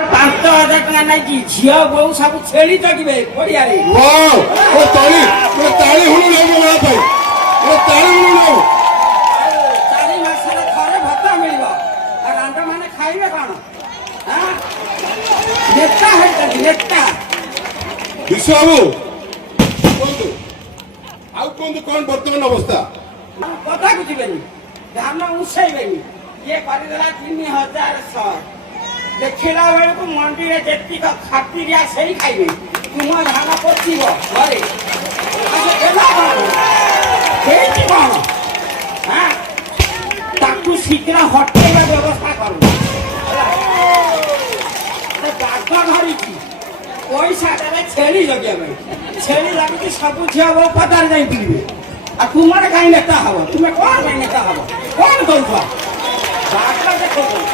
5,000 ଟଙ୍କା ନାଇକି ଝିଅ ବୋଉ ସବୁ ଛେଳି ଜଗିବେ ପଡ଼ିଆରେ। ଚାରି ମାସରେ ଥରେ ଭତ୍ତା ମିଳିବ। ଆଉ ରାଣ୍ଡ ମାନେ ଖାଇବେ କଣ? ନେତା ହେଇଛନ୍ତି ନେତା। ବିଶ୍ୱବାବୁ କୁହନ୍ତୁ, ଆଉ କୁହନ୍ତୁ କଣ ବର୍ତ୍ତମାନ ଅବସ୍ଥା? କଥାକୁ ଯିବେନି, ଧାନ ଉଁସେଇବେନି। ଇଏ କରିଦେଲା 3,100। ଦେଖିଲା ବେଳକୁ ମଣ୍ଡିରେ ଯେତିକ ଖାତିରିଆ ସେଇ ଖାଇବେ। ତୁମ ଧାନ ପଚିବ ଘରେ। ହେଇଛି କଣ? ତାକୁ ଶୀଘ୍ର ହଟେଇବା ବ୍ୟବସ୍ଥା କରୁ। ବାଘ ଧରିଛି ପଇସା ଦେବେ ଛେଳି ଜଗିବା ପାଇଁ। ଛେଳି ଜଗିକି ସବୁ ଝିଅ ବୋଉ ପଦାରେ ଯାଇ ପିଇବେ। ଆଉ ତୁମର କାହିଁ ନେତା ହବ? ତୁମେ କଣ ପାଇଁ ନେତା ହବ? କଣ କରୁଛ? ବାଘ ଦେଖୁଛ।